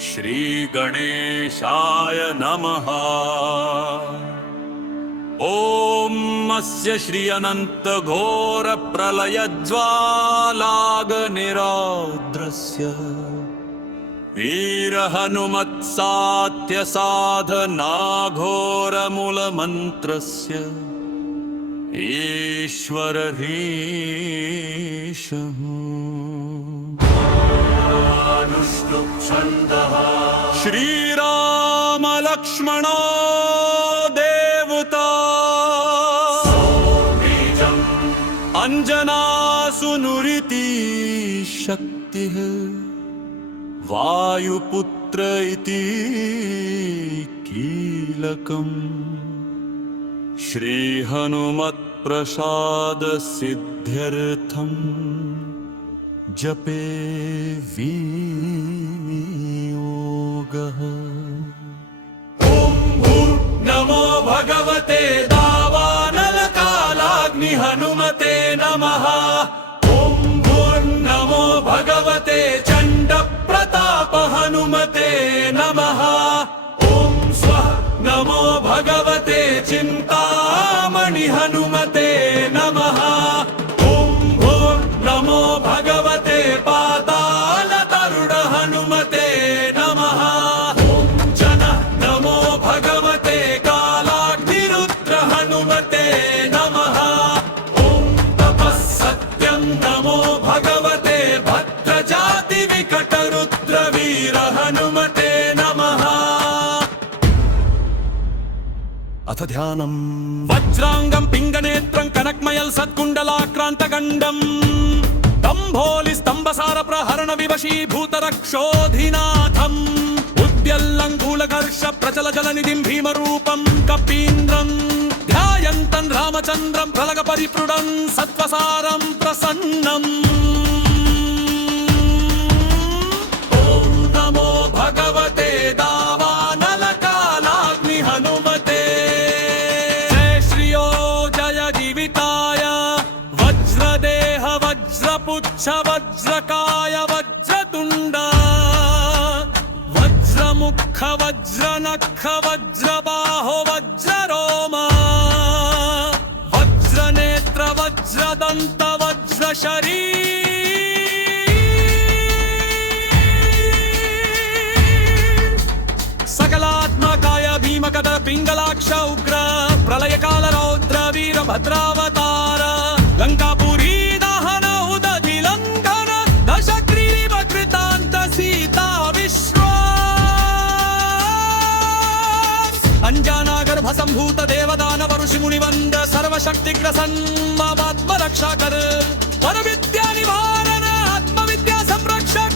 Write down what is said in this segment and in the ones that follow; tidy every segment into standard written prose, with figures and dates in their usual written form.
श्रीगणेशाय नमः। ॐ अस्य श्री अनंत घोर प्रलय ज्वालाग्निरौद्रस्य वीर हनुमत्सात्य साधनाघोर मूलमन्त्रस्य ईश्वर श्रीराम लक्ष्मण देवता अंजना सुनुरिति शक्तिः वायुपुत्र इति कीलकम् श्री हनुमत् प्रसाद सिद्ध्यर्थम जपे वियोगः। ओम नमो भगवते दावानल कालाग्नि हनुमते नमः। ओम नमो भगवते चंड प्रताप हनुमते नमः। ओम स्वः नमो भगवते चिंतामणि हनुमते नमः। ओम नमो भगवते पाताल तरुण हनुमते नमः। ओम जन नमो भगवते कालाग्निरुद्र हनुमते नमः। ओम तपस्सत्यं नमो भगवते भद्रजाति विकट रुद्र वीर हनुमते नमः। अथ ध्यानम् वज्रांगं पिंगनेत्रं कनकमयल सत्कुंडलाक्रांतगंडं दंभोलि स्तंभसार प्रहरण विवशीभूत रक्षोधिनाथम् उद्यल्लङ्घूलघर्ष प्रचल जलनिधिं भीमरूपं कपीन्द्रं ध्यायन्तं रामचन्द्रं प्रलग परिप्लुडं सत्वसारं प्रसन्नम्। ॐ नमो भगवते दावानल कालाग्नि हनुमते वज्रदेह वज्रपुच्छ वज्रकाय वज्रतुंड वज्रमुख वज्रनख वज्रबाहो वज्ररोम वज्रनेत्र वज्रदंत वज्रशरीर सकलात्मकाय भीमकद पिंगलाक्ष उग्र प्रलयकाल रौद्र वीर भद्रावतार लंकापुरी दहन उदधि लंघन दशग्रीव कृतांत सीता विश्वास अंजनागर भसंभूत देवदानव ऋषि मुनिवंद सर्वशक्तिग्र सन्मात्म रक्षाकर पर विद्या निवारण आत्मविद्या संरक्षक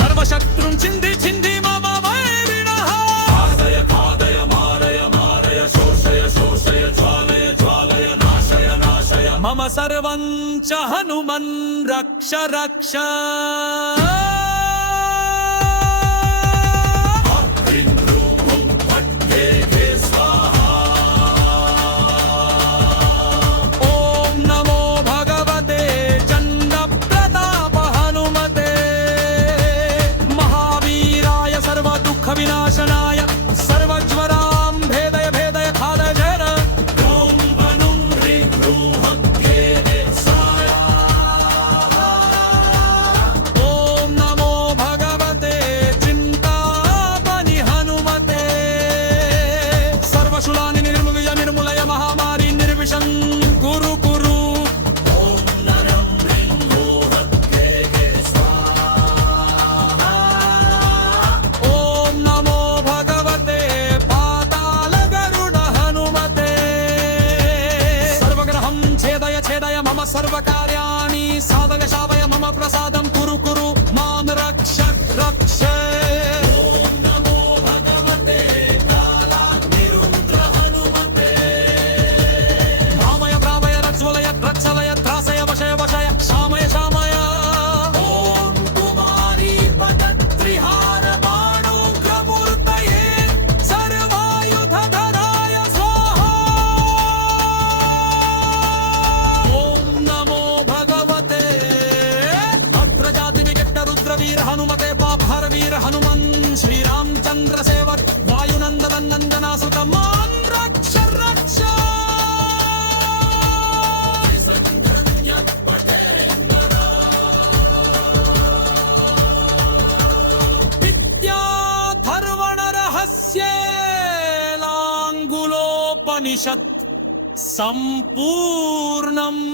सर्वशत्रुं छिंदि छिंदि मम वैरिणः खादय खादय मारय मारय शोषय शोषय ज्वालय ज्वालय नाशय नाशय मम सर्वं च हनुमन् रक्ष रक्ष। ओम नमो भगवते चंड प्रताप हनुमते महावीराय सर्व दुःख विनाशनाय सर्वज्वरां भेदय भेदय खादय जर ओम वनुं ह्रीं ह्रूं हक्खेदे साया। ओम वीर हनुमते बाभर वीर हनुमन श्री रामचंद्र सेवक वायुनंदन नंदना सुत मान रक्ष रक्ष विद्याधर्वण रहस्येलांगुलोपनिषत् संपूर्णम्